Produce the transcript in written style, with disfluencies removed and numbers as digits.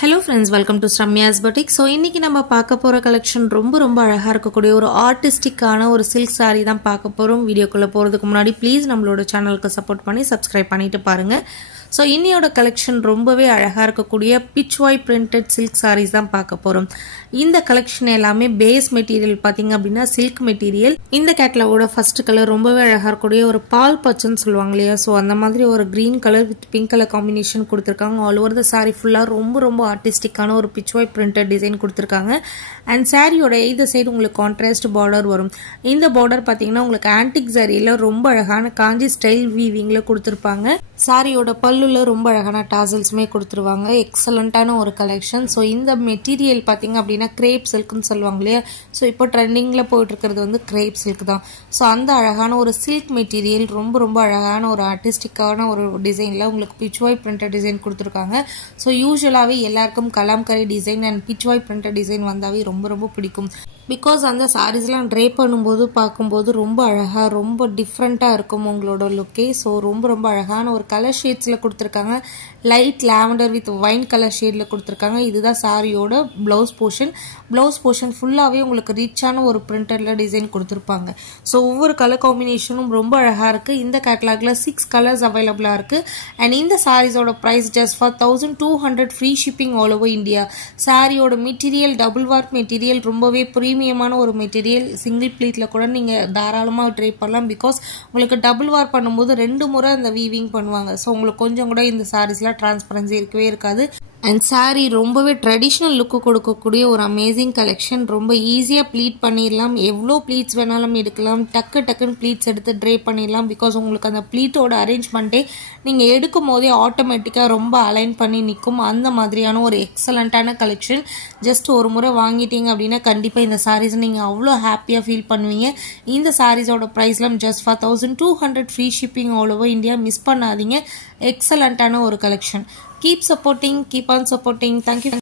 Hello friends, welcome to Ramya's Boutique. So இன்னைக்கு நம்ம பார்க்க போற கலெக்ஷன் ரொம்ப அழகா இருக்கக்கூடிய ஒரு ஆர்டிஸ்டிக்கான ஒரு silk saree தான் பார்க்க போறோம். வீடியோக்குள்ள போறதுக்கு முன்னாடி ப்ளீஸ் நம்மளோட சேனலுக்கு சப்போர்ட் பண்ணி subscribe பண்ணிட்டு பாருங்க. So இன்னையோட கலெக்ஷன் ரொம்பவே அழகா இருக்கக்கூடிய pitchwai printed silk sarees தான் பார்க்க போறோம். இந்த கலெக்ஷன் எல்லாமே பேஸ் மெட்டீரியல் பாத்தீங்க அப்படினா silk மெட்டீரியல். இந்த கேட்டலாகோட ஃபர்ஸ்ட் கலர் ரொம்பவே அழகா இருக்கக்கூடிய ஒரு பால் பச்சன்னு சொல்வாங்க இல்லையா, சோ அந்த மாதிரி ஒரு green colour with pink colour combination கொடுத்திருக்காங்க. ஆல் ஓவர் the saree ஃபுல்லா ரொம்ப ஆர்டிஸ்டிக்கான ஒரு pitchwai printed டிசைன் கொடுத்திருக்காங்க. அண்ட் சாரியோட இந்த சைடு உங்களுக்கு கான்ட்ராஸ்ட் பார்டர் வரும். இந்த பார்டர் பாத்தீங்கன்னா உங்களுக்கு ஆன்டிக் சாரியில ரொம்ப அழகான காஞ்சி ஸ்டைல் வீவிங்ல கொடுத்திருப்பாங்க. சாரியோட பல்லுல ரொம்ப அழகான டாசல்ஸ்மே கொடுத்துருவாங்க. எக்ஸலண்டான ஒரு கலெக்ஷன். ஸோ இந்த மெட்டீரியல் பார்த்தீங்க அப்படின்னா கிரேப் சில்க்னு சொல்லுவாங்க இல்லையா, ஸோ இப்போ ட்ரெண்டிங்கில் போயிட்டு இருக்கிறது வந்து கிரேப் சில்க் தான். ஸோ அந்த அழகான ஒரு சில்க் மெட்டீரியல் ரொம்ப அழகான ஒரு ஆர்டிஸ்டிக்கான ஒரு டிசைனில் உங்களுக்கு pitchwai printed டிசைன் கொடுத்துருக்காங்க. ஸோ யூஸ்வலாகவே எல்லாருக்கும் Kalamkari design and pitchwai printed design வந்தாவே ரொம்ப பிடிக்கும். பிகாஸ் அந்த சாரீஸ்லாம் ட்ரே பண்ணும்போது பார்க்கும்போது ரொம்ப அழகாக ரொம்ப டிஃப்ரெண்ட்டாக இருக்கும் உங்களோட லுக்கே. ஸோ ரொம்ப அழகான ஒரு கலர் ஷேட்ஸில் கொடுத்துருக்காங்க. Light lavender with wine colour ஷேடில் கொடுத்துருக்காங்க. இதுதான் சாரியோட ப்ளவுஸ் போர்ஷன் ஃபுல்லாகவே உங்களுக்கு ரிச்சான ஒரு பிரிண்டரில் டிசைன் கொடுத்துருப்பாங்க. ஸோ ஒவ்வொரு கலர் காம்பினேஷனும் ரொம்ப அழகாக இருக்குது. இந்த கேட்டலாகில் 6 கலர்ஸ் அவைலபிளாக இருக்குது. அண்ட் இந்த சாரீஸோட price just for 1200 free shipping all over India. சாரியோட மெட்டீரியல் டபுள் வார்க் மெட்டீரியல், ரொம்பவே ப்ரீமியமான ஒரு மெட்டீரியல். சிங்கிள் ப்ளீட்டில் கூட நீங்கள் தாராளமாக ட்ரை பண்ணலாம். பிகாஸ் உங்களுக்கு டபுள் வார் பண்ணும்போது 2 முறை அந்த வீவிங் பண்ணுவாங்க. ஸோ உங்களுக்கு கொஞ்சம் கூட இந்த சாரீஸ்லாம் டிரான்ஸ்பரன்சி இருக்கவே இருக்காது. அண்ட் சாரீ ரொம்பவே ட்ரெடிஷ்னல் லுக்கு கொடுக்கக்கூடிய ஒரு அமேசிங் கலெக்ஷன். ரொம்ப ஈஸியாக ப்ளீட் பண்ணிடலாம். எவ்வளோ ப்ளீட்ஸ் வேணாலும் எடுக்கலாம். டக்குன்னு ப்ளீட்ஸ் எடுத்து ட்ரே பண்ணிடலாம். பிகாஸ் உங்களுக்கு அந்த ப்ளீட்டோட அரேஞ்ச்மெண்ட்டே நீங்கள் எடுக்கும் போதே ஆட்டோமேட்டிக்காக ரொம்ப அலைன் பண்ணி நிற்கும். அந்த மாதிரியான ஒரு எக்ஸலண்ட்டான கலெக்ஷன். ஜஸ்ட் ஒரு முறை வாங்கிட்டீங்க அப்படின்னா கண்டிப்பாக இந்த சாரீஸ் நீங்கள் அவ்வளோ ஹாப்பியாக ஃபீல் பண்ணுவீங்க. இந்த சாரீஸோட ப்ரைஸ்லாம் just for 1200 free shipping all over India. Miss பண்ணாதீங்க. எக்ஸலண்ட்டான ஒரு collection. Keep supporting, keep on supporting. Thank you.